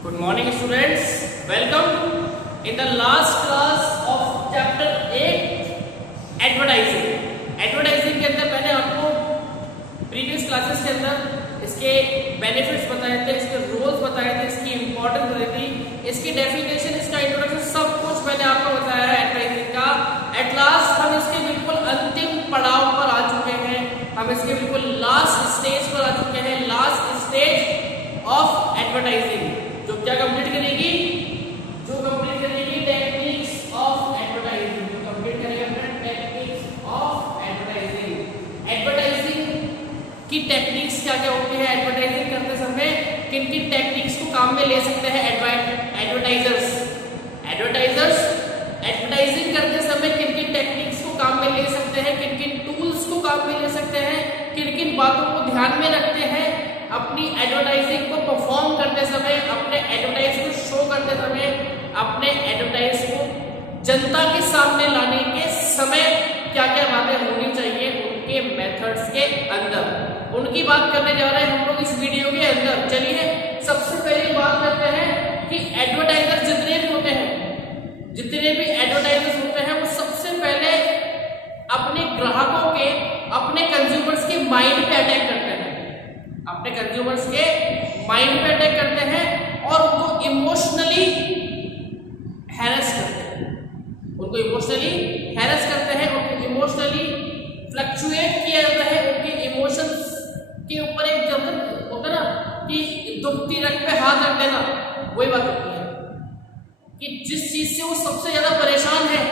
Good morning students, welcome in the last class of chapter 8 advertising के अंदर मैंने आपको प्रीवियस क्लासेस के अंदर इसके बेनिफिट्स बताए थे, इसके रोल्स बताए थे, इसकी इंपॉर्टेंस बताई थी, इसकी डेफिनेशन, इसका इंट्रोडक्शन, सब कुछ मैंने आपको बताया है एडवर्टाइजिंग का। एट लास्ट हम इसके बिल्कुल अंतिम पड़ाव पर आ चुके हैं, हम इसके बिल्कुल लास्ट स्टेज पर आ चुके हैं, लास्ट स्टेज ऑफ एडवर्टाइजिंग। जो क्या कंप्लीट करेगी, टेक्निक्स ऑफ एडवर्टाइजिंग, जो कंप्लीट करेगा टेक्निक्स ऑफ एडवर्टाइजिंग। एडवर्टाइजिंग की टेक्निक्स क्या क्या होती है, एडवर्टाइजिंग करते समय किन किन टेक्निक्स को काम में ले सकते हैं एडवर्टाइजर्स एडवर्टाइजिंग करते समय किन किन टेक्निक्स को काम में ले सकते हैं, किन किन टूल्स को काम में ले सकते हैं, किन किन बातों को ध्यान में रखते हैं अपनी एडवर्टाइजिंग को परफॉर्म करते समय, अपने एडवर्टाइज को शो करते समय, अपने एडवर्टाइज को जनता के सामने लाने के समय क्या क्या बातें होनी चाहिए उनके मेथड्स के अंदर, उनकी बात करने जा रहे हैं हम लोग इस वीडियो के अंदर। चलिए सबसे पहले बात करते हैं कि एडवर्टाइजर जितने भी एडवर्टाइजर्स होते हैं वो सबसे पहले अपने ग्राहकों के, अपने कंज्यूमर्स के माइंड पे अटैक करते हैं, अपने कंज्यूमर्स के माइंड पे अटैक करते हैं और उनको इमोशनली हैरेस करते हैं, उनको इमोशनली फ्लक्चुएट किया जाता है, उनके इमोशंस के ऊपर एक जब होता है ना कि दुखती रग पे हाथ रख देना, वही बात होती है कि जिस चीज से वो सबसे ज्यादा परेशान है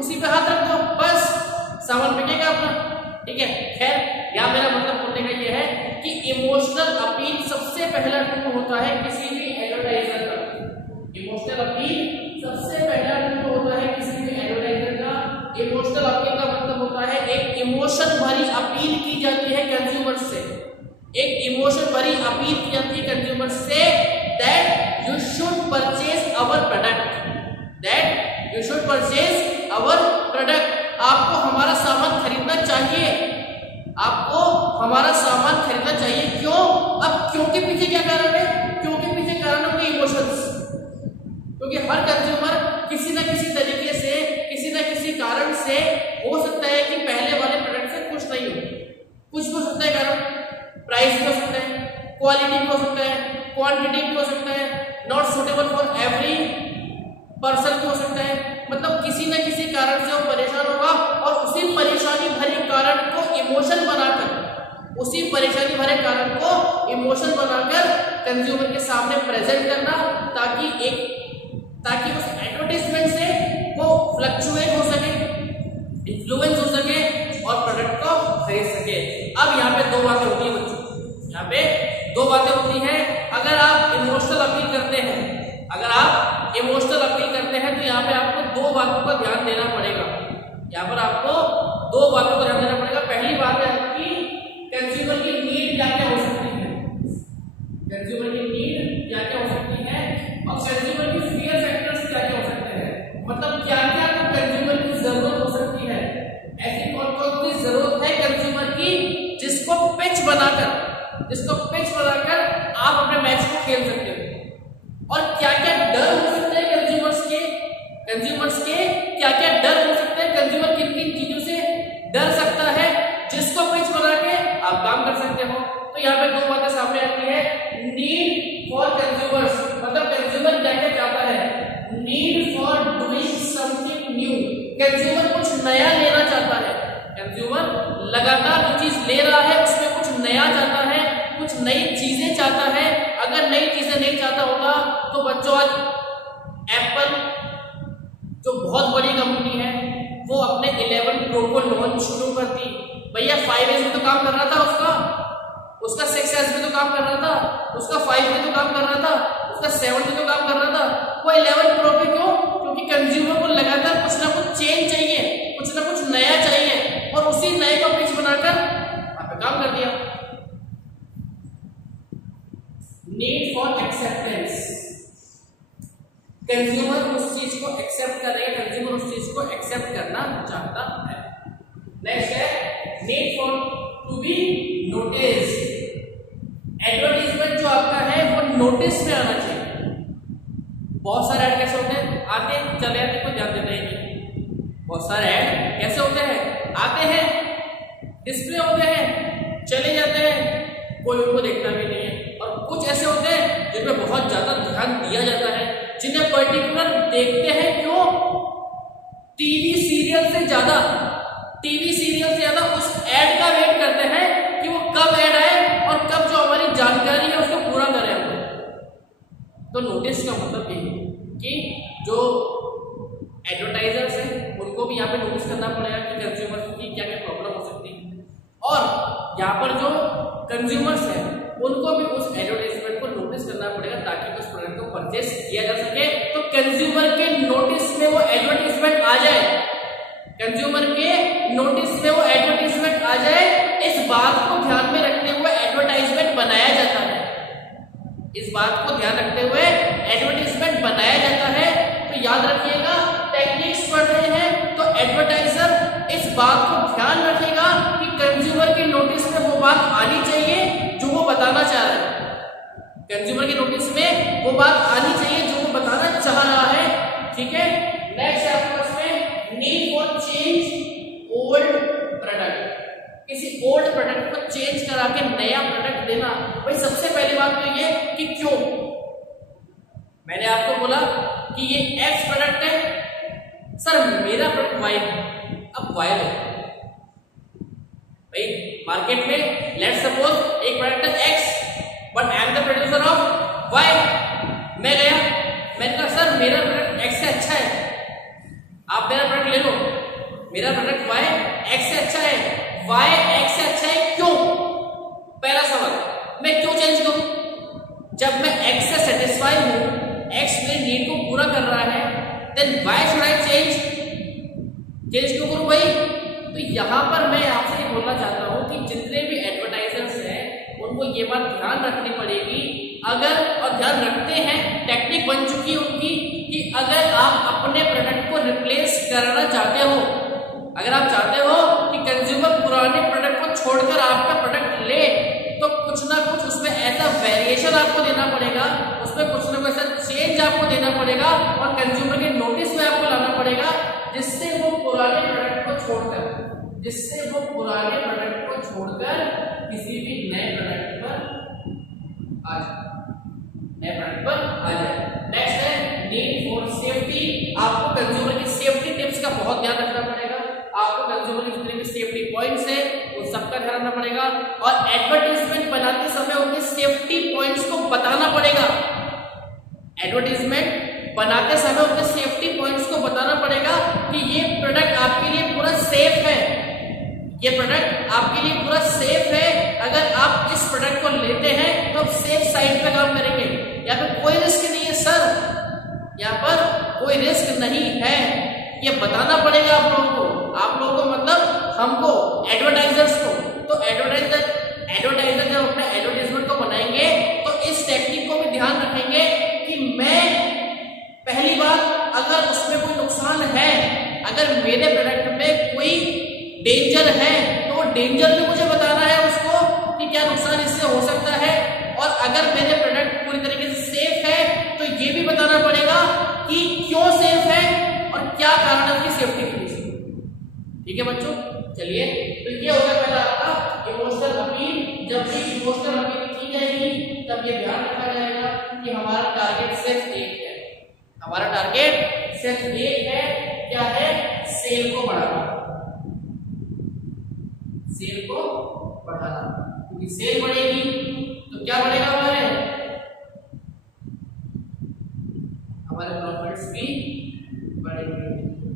उसी पे हाथ रख दो, बस सामान बिकेगा अपना। ठीक है, खैर यहाँ मेरा मतलब बोलने का ये है कि इमोशनल अपील सबसे पहला टूल होता है किसी भी एडवर्टाइजर का। इमोशनल अपील सबसे पहला टूल होता है किसी भी एडवर्टाइजर का। इमोशनल अपील का मतलब होता है एक इमोशन भरी अपील की जाती है कंज्यूमर से, एक इमोशन भरी अपील की जाती है कंज्यूमर से that you should purchase our product, आपको हमारा सामान खरीदना चाहिए, आपको हमारा सामान खरीदना चाहिए। क्यों? अब क्यों के पीछे क्या कारण है? क्यों के पीछे कारण होंगे इमोशंस, क्योंकि हर कंज्यूमर किसी न किसी तरीके से, किसी न किसी कारण से हो सकता है कि पहले वाले प्रोडक्ट से खुश नहीं हो। कुछ भी हो सकता है कारण, प्राइस भी हो सकता है, क्वालिटी भी हो सकता है, क्वांटिटी भी हो सकता है, not suitable for every person भी हो सकता है, मतलब किसी न किसी कारण से वो परेशान होगा और उसी परेशानी भरे कारण को इमोशन बनाकर, उसी परेशानी भरे कारण को इमोशन बनाकर कंज्यूमर के सामने प्रेजेंट करना ताकि उस एडवर्टाइजमेंट से वो फ्लक्चुएट हो सके, इन्फ्लुएंस हो सके और प्रोडक्ट को खरीद सके। अब यहाँ पे दो बातें होती है बच्चों, यहाँ पे दो बातें होती हैं। अगर आप इमोशनल अपील करते हैं, तो यहाँ पे आपको दो बातों का ध्यान देना पड़ेगा, यहाँ पर आपको दो बातों का ध्यान देना पड़ेगा। पहली बात है आपकी कंज्यूमर की नीड क्या क्या हो सकती है, कंज्यूमर की नीड क्या क्या हो सकती है और कंज्यूमर की फियर फैक्टर्स क्या क्या हो सकते हैं, मतलब क्या क्या कंज्यूमर की जरूरत हो सकती है, ऐसी कौन कौन सी जरूरत है कंज्यूमर की जिसको पिच बनाकर आप अपने मैच को खेल सकते हो, और क्या क्या डर हो सकते हैं कंज्यूमर्स के क्या क्या डर हो सकते हैं, कंज्यूमर किन किन चीजों से डर सकता है जिसको पिच बना के आप काम कर सकते हो। तो यहाँ पे दो बातें सामने आती है, नीड फॉर कंज्यूमर्स, मतलब कंज्यूमर क्या क्या चाहता है, need for doing something new, consumer कुछ नया लेना चाहता है, कंज्यूमर लगातार जो चीज ले रहा है उसमें कुछ नया चाहता है, कुछ नई चीजें चाहता है। अगर नई चीजें नहीं चाहता होता तो बच्चों आज एप्पल जो बहुत बड़ी कंपनी है वो अपने 11 प्रो को लॉन्च शुरू करती, भैया 5S में तो काम कर रहा था, उसका 6S में तो काम कर रहा था, उसका 5 में तो काम कर रहा था, उसका 7 में तो काम कर रहा था, वो 11 प्रो पे क्यों? क्योंकि कंज्यूमर को लगातार कुछ ना कुछ चेंज चाहिए, कुछ ना कुछ नया चाहिए और उसी नए को पिच बनाकर वहां पे काम कर दिया। नीड फॉर एक्सेप्टेंस, कंज्यूमर उस चीज को एक्सेप्ट करेगा, कंज्यूमर उस चीज को एक्सेप्ट करना चाहता है। नेक्स्ट है need for to be notice, advertisement जो आपका है वो नोटिस में आना चाहिए, बहुत सारे ऐड कैसे होते हैं, आते हैं चले जाते हैं, कोई ध्यान देता ही नहीं। बहुत सारे ऐड कैसे होते हैं, आते हैं, डिस्प्ले होते हैं, चले जाते हैं, कोई उनको देखता भी नहीं है। और कुछ ऐसे होते हैं जिनमें बहुत ज्यादा ध्यान दिया जाता है, जिन्हें पर्टिकुलर देखते हैं, क्यों, टीवी सीरियल से ज्यादा उस ऐड का वेट करते हैं कि वो कब ऐड आए और कब जो हमारी जानकारी है उसको पूरा करें हम। तो नोटिस का मतलब ये है कि जो एडवर्टाइजर्स हैं उनको भी यहाँ पे नोटिस करना पड़ेगा कि कंज्यूमर्स की क्या क्या प्रॉब्लम हो सकती है, और यहाँ पर जो कंज्यूमर्स हैं उनको भी उस एडवर्टाइजमेंट को नोटिस करना पड़ेगा ताकि उस प्रोडक्ट को परचेस किया जा सके। तो कंज्यूमर के नोटिस में वो एडवर्टाइजमेंट आ जाए, कंज्यूमर के नोटिस में वो एडवर्टाइजमेंट आ जाए, इस बात को ध्यान में रखते हुए एडवर्टाइजमेंट बनाया जाता है। इस बात को ध्यान रखते हुए एडवर्टाइजमेंट बनाया जाता है। तो याद रखिएगा, टेक्निक्स पढ़ रहे हैं तो एडवर्टाइजर इस बात को ध्यान रखेगा कि कंज्यूमर के नोटिस में वो बात आनी चाहिए जो वो बताना चाह रहा है। कंज्यूमर के नोटिस में वो बात आनी चाहिए जो वो बताना चाह रहा है। ठीक है, नेक्स्ट है आपके पास में need for change old product. किसी ओल्ड प्रोडक्ट को चेंज करा के नया प्रोडक्ट देना। भाई सबसे पहली बात तो ये कि क्यों, मैंने आपको बोला कि ये एक्स प्रोडक्ट है, सर मेरा प्रोडक्ट वाई है, अब वाई है भाई मार्केट में, लेट्स सपोज एक प्रोडक्ट है X but I am the producer of Y. मैं गया, मैंने कहा सर मेरा प्रोडक्ट एक्स से अच्छा है, आप मेरा प्रोडक्ट ले लो, मेरा प्रोडक्ट वाई एक्स से अच्छा है, वाई एक्स से अच्छा है, क्यों? पहला सवाल, मैं क्यों चेंज करूं? जब मैं एक्स से सेटिस्फाई हूं, एक्स मेरी नीड को पूरा कर रहा है, then why should I change क्यों करूं भाई? तो यहां पर मैं आपसे बोलना चाहता हूं कि जितने भी एडवर्टाइजर्स हैं उनको ये बात ध्यान रखनी पड़ेगी, अगर और ध्यान रखते हैं, टेक्निक बन चुकी है उनकी कि अगर आप अपने प्रोडक्ट को रिप्लेस करना चाहते हो, अगर आप चाहते हो कि कंज्यूमर पुराने प्रोडक्ट को छोड़कर आपका प्रोडक्ट ले, तो कुछ ना कुछ उसमें ऐसा वेरिएशन आपको देना पड़ेगा, उसमें कुछ ना कुछ ऐसा चेंज आपको देना पड़ेगा और कंज्यूमर के नोटिस में आपको लाना पड़ेगा, जिससे वो पुराने प्रोडक्ट को छोड़कर किसी भी नए प्रोडक्ट पर आ जाए। नेक्स्ट है नीड फॉर सेफ्टी। आपको कंज्यूमर की सेफ्टी टिप्स का बहुत ध्यान रखना पड़ेगा, आपको कंज्यूमर के जितने भी सेफ्टी पॉइंट्स हैं उन सबका ध्यान रखना पड़ेगा, और एडवर्टाइजमेंट बनाते समय उनके सेफ्टी पॉइंट्स को बताना पड़ेगा। एडवर्टाइजमेंट बनाते समय उनके सेफ्टी पॉइंट्स को बताना पड़ेगा कि ये प्रोडक्ट आपके लिए पूरा सेफ है, ये प्रोडक्ट आपके लिए पूरा सेफ है, अगर आप इस प्रोडक्ट को लेते हैं तो आप सेफ साइड पे काम करेंगे, यहाँ पे कोई रिस्क नहीं है सर, यहाँ पर कोई रिस्क नहीं है, ये बताना पड़ेगा आप लोगों को मतलब हमको, एडवर्टाइजर्स को। तो एडवर्टाइजर जब अपने एडवर्टाइजमेंट को बनाएंगे तो इस टेक्निक को भी ध्यान रखेंगे कि मैं पहली बात, अगर उसमें कोई नुकसान है, अगर मेरे प्रोडक्ट में कोई डेंजर है तो वो डेंजर भी मुझे बताना है उसको कि क्या नुकसान इससे हो सकता है, और अगर मेरे प्रोडक्ट पूरी तरीके से सेफ है तो ये भी बताना पड़ेगा कि क्यों सेफ है और क्या कारण है उसकी सेफ्टी के लिए। ठीक है बच्चों, चलिए, तो ये हो गया पहला आपका इमोशनल अपील। जब भी इमोशनल अपील की जाएगी तब ये ध्यान रखा जाएगा कि हमारा टारगेट सिर्फ एक है, हमारा टारगेट सिर्फ एक है, क्या है? सेल को बढ़ाना, सेल को बढ़ाना, क्योंकि सेल बढ़ेगी तो क्या बढ़ेगा? हमारे प्रॉफिट्स भी बढ़ेंगे,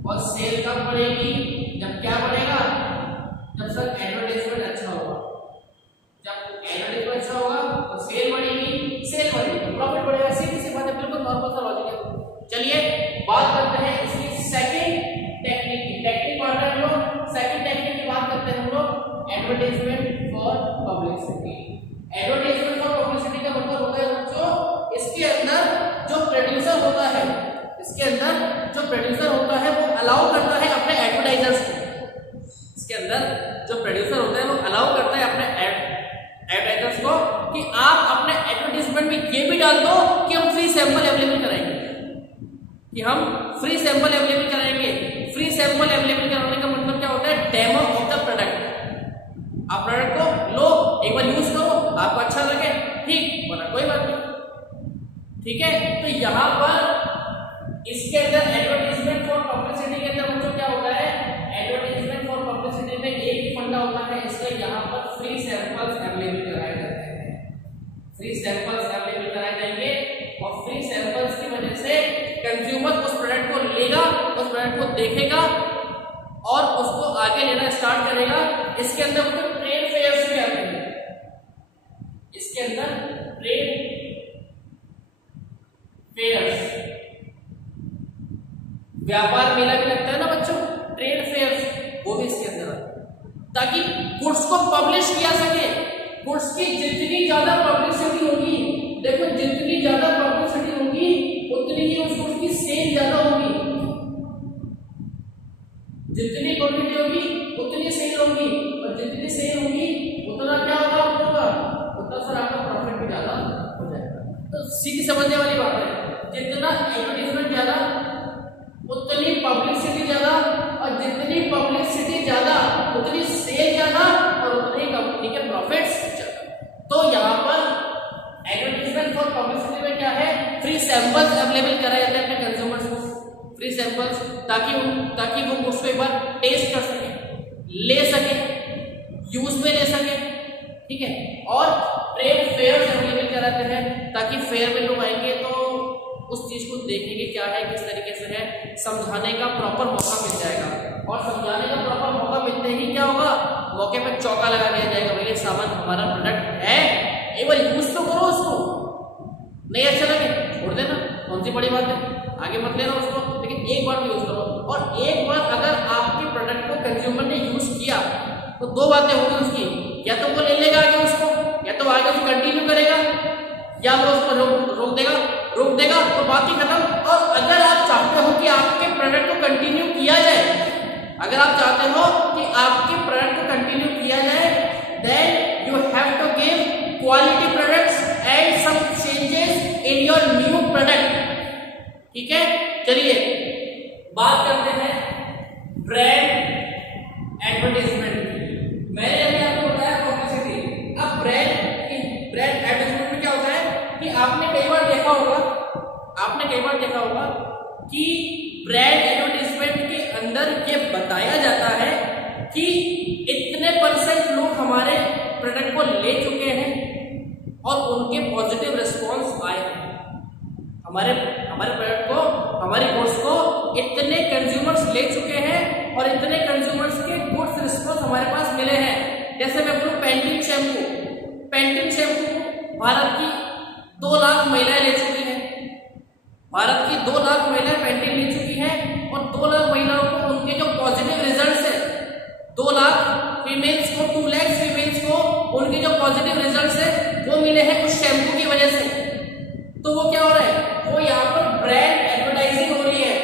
और सेल कब बढ़ेगी? जब क्या बढ़ेगा? जब सर एडवर्टाइजमेंट अच्छा होगा, जब एडवर्टाइजमेंट अच्छा होगा तो सेल बढ़ेगी, सेल बढ़ेगी प्रॉफिट बढ़ेगा, सीधी सी बात है, बिल्कुल नॉर्मल सा लॉजिक है। चलिए बात करते हैं इसकी सेकंड टेक्निक की। टेक्निक पढ़ रहे हैं हम लोग, सेकंड टेक्निक की बात करते हैं हम लोग, advertisement for publicity. Advertisement for publicity का मतलब होता है बच्चों, इसके अंदर जो प्रोड्यूसर होता है, इसके अंदर जो प्रोड्यूसर होता है वो अलाउ करता है अपने एडवर्टाइजर्स को, इसके अंदर जो प्रोड्यूसर होता है वो अलाउ करता है अपने एडवर्टाइजर्स को कि आप अपने एडवर्टाइजमेंट में ये भी डाल दो कि हम फ्री सैंपल अवेलेबल कराएंगे। कि हम फ्री सैंपल अवेलेबल कराएंगे। फ्री सैंपल अवेलेबल कराने का मतलब क्या होता है? Demo of the product. आप प्रोडक्ट को लो, एक बार यूज करो, आपको अच्छा लगे ठीक, वरना कोई बात नहीं। ठीक है, तो यहां पर इसके अंदर एडवर्टाइजमेंट फॉर पब्लिसिटी के अंदर बच्चों क्या होता है? एडवर्टाइजमेंट फॉर पब्लिसिटी में एक ही फंडा होता है, इसलिए यहां पर फ्री सैंपल्स अवेलेबल कराए जाते हैं। फ्री सैंपल्स अवेलेबल कराए जाएंगे और फ्री सैंपल्स की वजह से कंज्यूमर उस प्रोडक्ट को लेगा, उस प्रोडक्ट को देखेगा और उसको आगे लेना स्टार्ट करेगा। इसके अंदर तो ट्रेड फेयर्स भी आते हैं, इसके अंदर ट्रेड फेयर्स, व्यापार मेला भी लगता है ना बच्चों, ट्रेड फेयर्स, वो भी इसके अंदर आता है ताकि गुड्स को पब्लिश किया सके। गुड्स की जितनी ज्यादा पब्लिसिटी होगी, देखो जितनी ज्यादा पब्लिसिटी होगी उतनी ही उस गुड्स की सेल ज्यादा होगी, जितनी क्वांटिटी होगी उतनी सेल होगी और जितनी सेल होगी उतना क्या होगा? उतना सर आपका प्रॉफिट भी ज्यादा हो जाएगा। तो सीधी समझने वाली बात है, जितना एडवर्टाइजमेंट ज्यादा उतनी पब्लिसिटी ज्यादा और जितनी पब्लिसिटी ज्यादा उतनी सेल ज्यादा और उतनी कंपनी के प्रॉफिट्स ज्यादा। तो यहाँ पर एडवर्टाइजमेंट फॉर पब्लिसिटी में क्या है? फ्री सैंपल्स अवेलेबल कराए जाते हैं अपने कंज्यूमर्स को, फ्री सैंपल्स, ताकि वो उसको एक बार टेस्ट कर सके, ले सके, यूज में ले सके। ठीक है, और ट्रेड फेयर अवेलेबल कराते हैं ताकि फेयर में लोग आएंगे तो उस चीज को देखेंगे क्या है, किस तरीके से है, समझाने का प्रॉपर मौका मिल जाएगा। और समझाने का प्रॉपर मौका मिलते ही क्या होगा? मौके पे चौका लगा दिया जाएगा, भाई ये सामान हमारा प्रोडक्ट है, एक बार यूज तो करो उसको, नहीं अच्छा लगे छोड़ देना, कौन सी बड़ी बात है, आगे मत लेना उसको, लेकिन एक बार यूज करो। और एक बार अगर आपके प्रोडक्ट को कंज्यूमर ने यूज किया तो दो बातें होंगी उसकी, या तो वो ले लेगा आगे उसको, या तो आगे उसको कंटिन्यू करेगा, या वो उसको रोक देगा तो बात ही खत्म। और अगर आप चाहते हो कि आपके प्रोडक्ट को कंटिन्यू किया जाए, अगर आप चाहते हो कि आपके प्रोडक्ट को कंटिन्यू किया जाए, then you have to give quality products and some changes in your new product. ठीक है, चलिए बात करते हैं ब्रांड एडवर्टाइजमेंट की। मैंने अभी आपको बताया पब्लिसिटी। अब ब्रांड एडवर्टाइजमेंट में क्या होता है कि आपने कई बार देखा होगा कि ब्रांड एडवर्टाइजमेंट के अंदर ये बताया जाता है कि इतने % लोग हमारे प्रोडक्ट को ले चुके हैं और उनके पॉजिटिव रिस्पॉन्स आए हैं। हमारे प्रोडक्ट को, हमारी गुड्स को इतने कंज्यूमर्स ले चुके हैं और इतने कंज्यूमर्स के गुड्स रिस्पॉन्स हमारे पास मिले हैं। जैसे मैं बोलूं पेंटिंग शैम्पू भारत की 2 लाख महिलाएं ले चुकी हैं, भारत की 2 लाख महिलाएं पेंटिंग ले चुकी हैं और 2 लाख महिलाओं को उनके जो पॉजिटिव रिजल्ट्स है, 2 लाख फीमेल्स को, 2 लाख फीमेल्स को उनके जो पॉजिटिव रिजल्ट्स है वो मिले हैं उस शैम्पू की वजह से। तो वो क्या हो रहा है? वो यहाँ पर ब्रांड एडवर्टाइजिंग हो रही है।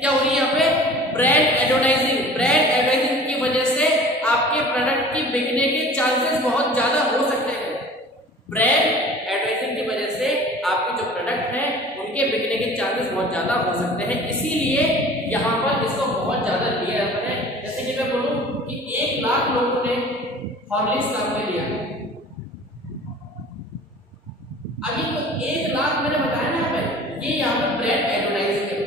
क्या हो रही है यहाँ पे? ब्रांड एडवर्टाइजिंग की वजह से आपके प्रोडक्ट की बिकने के चांसेस बहुत ज्यादा हो सकते हैं। ब्रांड एडवर्टाइजिंग की वजह से आपके जो प्रोडक्ट है उनके बिकने के चांसेस बहुत ज्यादा हो सकते हैं, इसीलिए यहाँ पर इसको बहुत ज्यादा लिया जाता है। जैसे कि मैं बोलूं कि 1 लाख लोगों ने हॉर्लिक्स काम में लिया, अभी तो 1 लाख मैंने बताया ना, ये यहाँ पे ब्रांड एडवर्टाइजिंग है,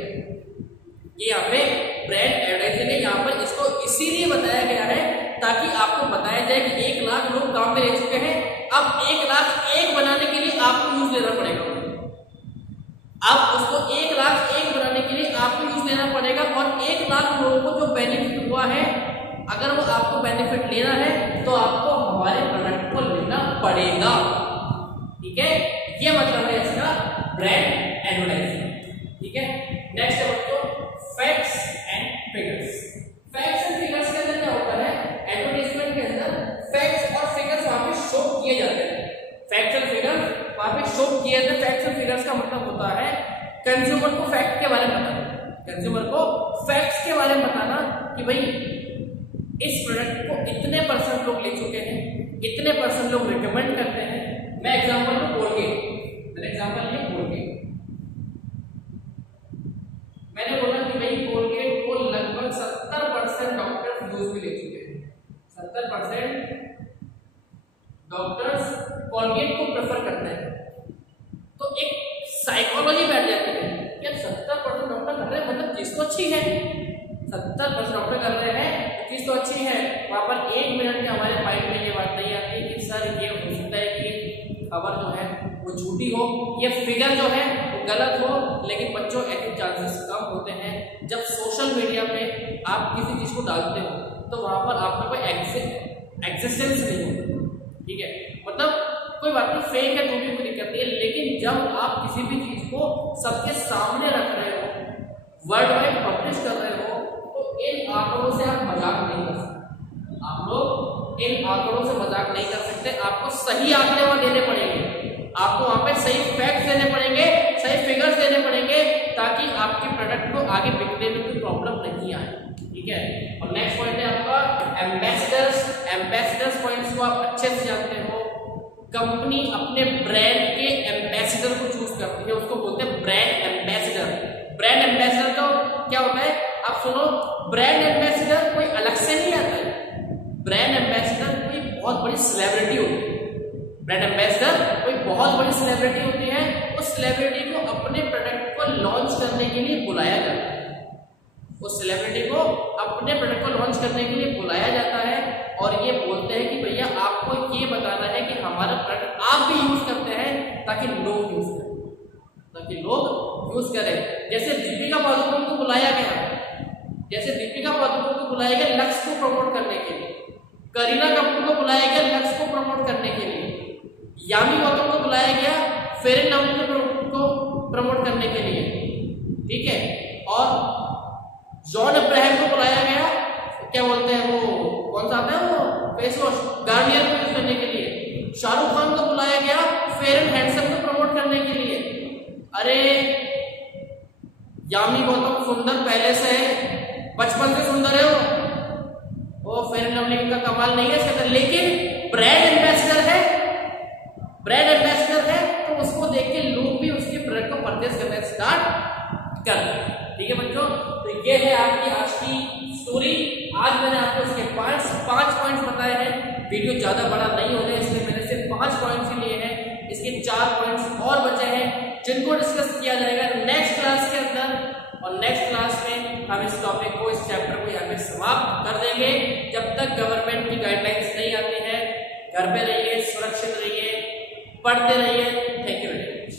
ये यहाँ पे ब्रांड एडवर्टाइजिंग है। यहाँ पर इसको इसीलिए बताया गया है ताकि आपको बताया जाए कि 1 लाख लोग काम में ले चुके हैं। अब 1 लाख 1 बनाने के लिए आपको यूज लेना पड़ेगा, अब उसको 1 लाख 1 बनाने के लिए आपको यूज लेना पड़ेगा। और 1 लाख लोगों को जो बेनिफिट हुआ है, अगर वो आपको बेनिफिट लेना है तो आपको हमारे प्रोडक्ट को लेना पड़ेगा। ठीक है, ये मतलब है इसका ब्रांड एडवर्टाइजिंग। ठीक है, नेक्स्ट है बच्चों facts and figures. Facts and figures के अंदर क्या होता है? एडवर्टाइजमेंट के अंदर फैक्ट्स और फिगर्स वहां पे शो किए जाते हैं। फैक्ट्स एंड फिगर्स वहां पे शो किए जाते हैं। फैक्ट्स एंड फिगर्स का मतलब होता है कंज्यूमर को फैक्ट के बारे में बताना, कंज्यूमर को फैक्ट्स के बारे में बताना कि भाई इस प्रोडक्ट को इतने % लोग ले चुके हैं, इतने % लोग रिकमेंड करते हैं। मैं एग्जांपल लूं कोलगेट, मैंने एग्जांपल लिया कोलगेट, डोज भी ले चुके हैं। 70% डॉक्टर्स कोलगेट को प्रेफर करते हैं। तो एक साइकोलॉजी बैठ जाती है कि 70% डॉक्टर कर रहे हैं मतलब चीज तो अच्छी है, 70% डॉक्टर कर रहे हैं चीज तो अच्छी है। वहां पर 1 मिनट के हमारे माइंड में ये बात नहीं आती कि सर ये हो सकता है कि खबर जो है वो झूठी हो, ये फिगर जो है वो गलत हो। लेकिन बच्चों ऐसे चांसेस कम होते हैं जब सोशल मीडिया पे आप किसी चीज को डालते हो तो वहां पर आपका कोई एग्जिस्टेंस नहीं होता, ठीक है। मतलब कोई बात नहीं, फेक है तो भी कोई दिक्कत नहीं है, लेकिन जब आप किसी भी चीज को सबके सामने रख रहे हो, वर्ल्ड वाइड पब्लिश कर रहे हो, तो इन आंकड़ों से आप मजाक नहीं कर सकते। आप लोग इन आंकड़ों से मजाक नहीं कर सकते। आपको सही आंकड़े वहां देने पड़ेंगे, आपको वहां पे सही फैक्ट्स देने पड़ेंगे, सही फिगर्स देने पड़ेंगे, ताकि आपके प्रोडक्ट को आगे बिकने में कोई प्रॉब्लम नहीं आए, ठीक है। और नेक्स्ट पॉइंट है आपका एम्बेसडर्स। एम्बेसडर्स पॉइंट्स को आप अच्छे से जानते हो। कंपनी अपने ब्रांड के एम्बेसडर को चूज करती है, उसको बोलते हैं ब्रांड एम्बेसडर। ब्रांड एम्बेसडर का क्या होता है आप सुनो। ब्रांड एम्बेसडर कोई अलग से नहीं आता है, ब्रांड एम्बेसडर कोई बहुत बड़ी सेलिब्रिटी होती है। ब्रांड एम्बेसडर कोई बहुत बड़ी सेलिब्रिटी होती है, उस सेलिब्रिटी को अपने प्रोडक्ट को लॉन्च करने के लिए बुलाया जाता है। उस सेलिब्रिटी को अपने प्रोडक्ट को लॉन्च करने के लिए बुलाया जाता है और ये बोलते हैं कि भैया आपको ये बताना है कि हमारा प्रोडक्ट आप भी यूज करते हैं ताकि लोग यूज करें, ताकि लोग यूज करें। जैसे दीपिका पादुकोण को बुलाया गया, जैसे दीपिका पादुकोण को बुलाया गया लक्स को प्रमोट करने के लिए, करीना कपूर को बुलाया गया लक्स को प्रमोट करने के लिए, यामी गौतम को बुलाया गया फेयर एंड लवली को प्रमोट करने के लिए, ठीक है। और जॉन अब्राहम को बुलाया गया, क्या बोलते हैं वो कौन सा आता है वो फेस वॉश गार्नियर को यूज करने के लिए। शाहरुख खान को बुलाया गया फेयर एंड हैंडसम को प्रमोट करने के लिए। अरे यामी गौतम सुंदर पहले से है, बचपन से सुंदर है वो फेयर एंड लवली का कमाल नहीं है इसके, लेकिन ब्रांड एम्बेसडर है, ब्रांड एम्बेसडर है तो उसको देख के लोग भी उसके प्रोडक्ट को परचेज करना स्टार्ट कर दें, ठीक है बच्चों। तो ये है आपकी आज की स्टोरी। आज मैंने आपको इसके 5 पॉइंट्स बताए हैं। वीडियो ज्यादा बड़ा नहीं होने इसलिए मैंने सिर्फ 5 पॉइंट्स ही लिए हैं। इसके 4 पॉइंट्स और बचे हैं जिनको डिस्कस किया जाएगा नेक्स्ट क्लास के अंदर। और नेक्स्ट क्लास में हम इस टॉपिक को, इस चैप्टर को यहाँ पे समाप्त कर देंगे। जब तक गवर्नमेंट की गाइडलाइंस नहीं आती है, घर पे रहिए, सुरक्षित रहिए, पढ़ते रहिए। Thank you very much.